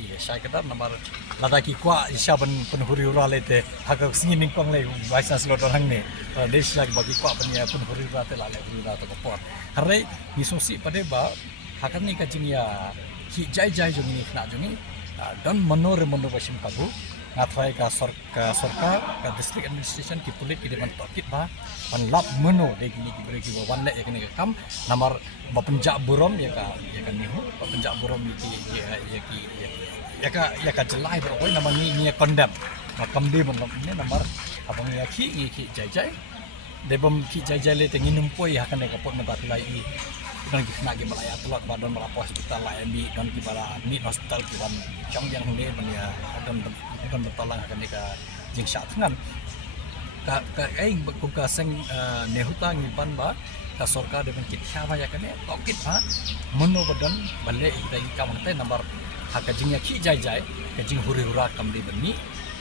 ki syai kadar namar lada ki kwa isya penhuri ura lete hak singi ningpang le baisa slot orang ne desh lagi bagi kwa penya penhuri ura te lale huri ura to kopor hare ni sosi pade ba hakan ni kajing ya ki jai jong ni khna jong ni dan menore basim kabu ngathai ka sorkar ka district administration ki pulit ki deman tokit ba panlap meno de gini ki breki ba wan le ya kene kam namar ba penjak burom ya ka nihu ba penjak burom ya ka jelai bro oi namang ni kondam ba kamde ban ni namar abang ya ki jai de bom ki jai le te nginum poi hakan ka pot mata lai dan kita nak malaya telot badan melapor hospital lah mi dan kita ni hospital kita jang yang ni punya dan bertolak akan mereka jingsat dengan ka buka seng nehuta ngipan ba ka sorkar dengan kita apa ya kan tokit ha meno badan balik kita ikam te nomor hak jingnya ki jai ka jing huri-hura kam di beni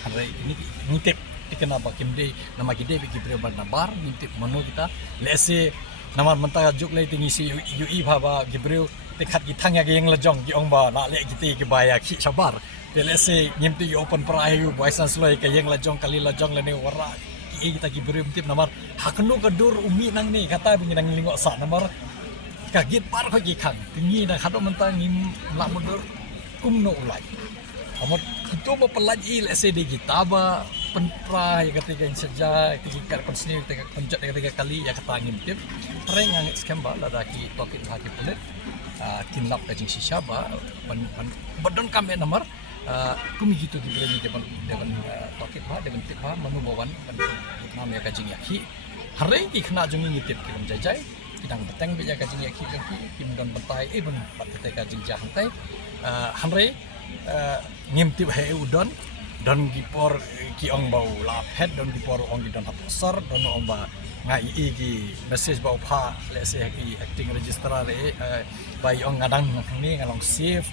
hari ini ngitip dikena ba kimde nama gide bagi berbar nabar ngitip meno kita lese namar mentara juk lai tingi si ui baba gibreu tekat ki thangya ge yang lejong ki ongba la le gite ki baya ki sabar te lese nyimti open prayu baisan sloi ka yang lejong kali lejong le ne wara ki kita gibreu tip namar haknu ka dur umi nang ni kata bingi nang lingok sa namar ka git par ko ki khang tingi na khado mentang ngim la mundur kumno ulai amot kutu ba pelaji lese de kita ba penpra ya ketika saja ketika konsini ketika penjat ketika kali ya kata ngintip tereng angit skamba ladaki tokit haki pulit kinlap kajing sisya ba badon kami nomor kumi gitu di berani depan tokit ba depan tip ba manubawan nam ya kajing yaki hari ki kena jungi ngitip kilam jajai kidang beteng beja kajing yaki kaki kim don bentai ben patete kajing jahantai hari ngimtip he udon don gipor ki ong bau lap head don gipor ong gi don hapsar don ong ba ngai gi message bau pha le se ki acting registrar le bai ong ngadang ni ngalong save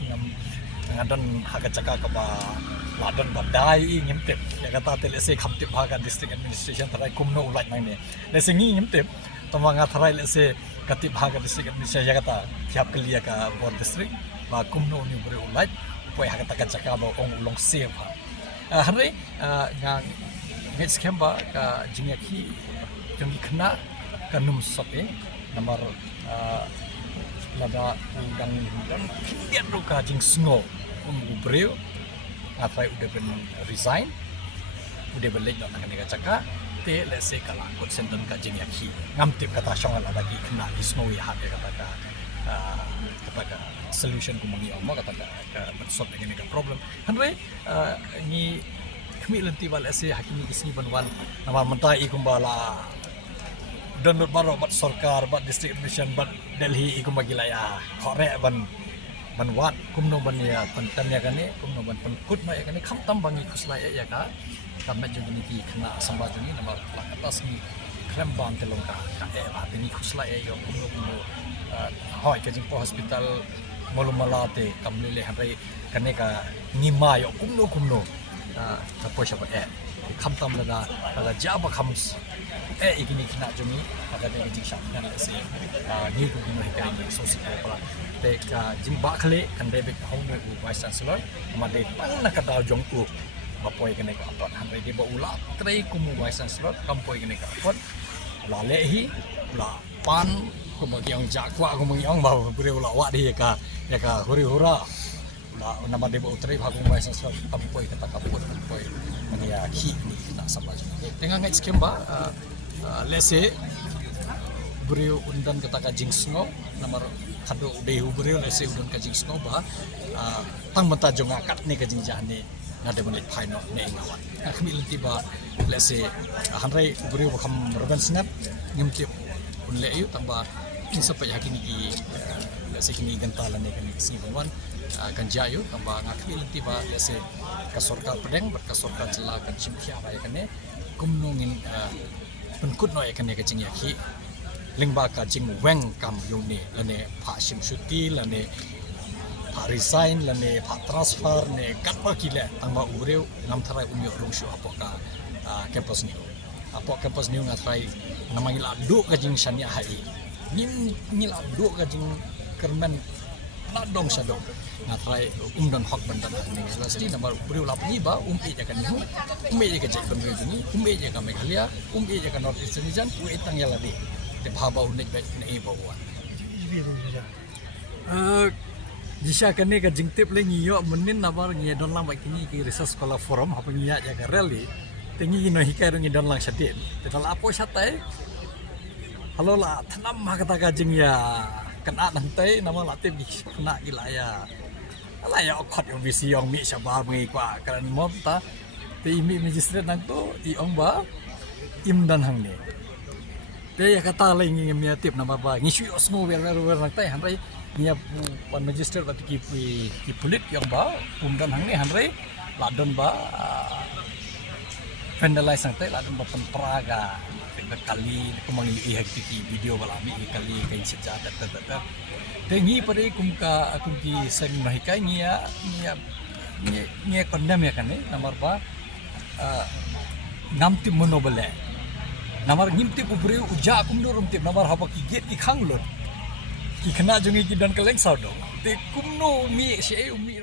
ngadon hak caka ka ba ladon badai ngimtip ya kata te le se khamtip ha ka district administration tharai kumno ulai nang ne le se ngi ngimtip tomanga tharai le se katip ha ka district administration ya kata thiap kelia ka board district ba kumno ni bure ulai poi hak ta caka ba ong ulong save hari ngang ngit skemba ka jingyaki jonggi kena kanum sope nomor lada udang kian ruka jing sngo breu ngapai udah ben resign udah balik nak kena caka te lese kala kot senten ka jingyaki ngamtip kata syongal lagi kena snow ya hat kata solution kumangi amma kata ka bersot dengan problem hanre ni kami lenti bal ese hakimi kisni banwan nama mentai kumbala download baro bat sarkar bat district administration bat Delhi ikum bagi laya hore ban wat kumno ban ya pentan ya kane kumno ban penkut ma ya kane kham tam bangi kuslaya ya ka kamet jeni ki kena samba jeni nama atas ni krem bang telong ka ba ni kuslaya yo kumno hoi ke jingpo hospital malumala te kamlele hari kane ka ngima yo kumno ta poisa ba kham tam la jaba khams igini kina jumi aga de jing sha kan se ni ko ni ka ni so si ko te ka jimba khale kan de be hau no u vice chancellor ma de pang na ka daw jong u ba poi kane ka apot han de ba ula trei ku mu vice chancellor kam poi kane ka apot la le hi la pan ko ba kyang jakwa ko mang yang ba pure ula wa de ya ka huri hura la nama de ba utrei ba ku vice chancellor kam poi kata ka apot poi mania ki ni na sabaj tengah ngai skemba lese brio undan kata ka jingsno nomor kado dehu brio lese undan ka jingsno ba tang mata jong akat ne ka jingjane na de menit final ne ngawat kami lenti ba lese hanrai brio kham roban snap ngimti unle ayu tamba insapa ya kini ki lese kini gantala ne kan sini banwan ganjayu tamba ngakmi lenti ba lese ka sorkar pedeng ber ka sorkar jela kan chimkhia ba ya kane kumnungin penkut no ekan ya kacing yaki lingba kacing weng kam yone lane pha sim shuti lane pha resign lane pha transfer ne katpa kile tangba ureu ngam tharai unyo rungshu apoka campus new ngatrai namangila du kacing shania hai nim ngila du kacing kermen nak dong sa dong ngatrai dan hak bandar ni lastly nomor beri ulap ni ba e jakan ni e jakan cek bandar ni e jakan Meghalaya e jakan North Eastern region tang yala di te bahaba unik baik ni bawa jisha kene ka jingtip le ngiyo menin nabar ngi don lang baik ni ki research scholar forum apa ngiya jaga rally tengi no hikai ngi don lang sadin te dal apo satai halo la thanam ma kata ka jing ya kena nantai nama latih kena gila ya ala ya okot yang visi yang mi sabar mengi kwa kan mom ta te mi magistrate nang tu i ong ba im dan hang ni te ya kata lai ngi mi tip nama ba ngi sui osmo wer nang tai han rai nia pan magistrate bat ki pulit yang ba dan hang ni han rai ladon ba vandalize sang tai ladon ba pen praga kali kumangi ihakti video balami kali kain seja tak tengi pada kumka aku ki sen mahikai nia kondam ya kan nomor ba namti monobele nomor ngimti ubri uja akum dorum tip nomor haba ki get ki khanglot ki khana jungi ki dan keleng saudong te kumno mi se umi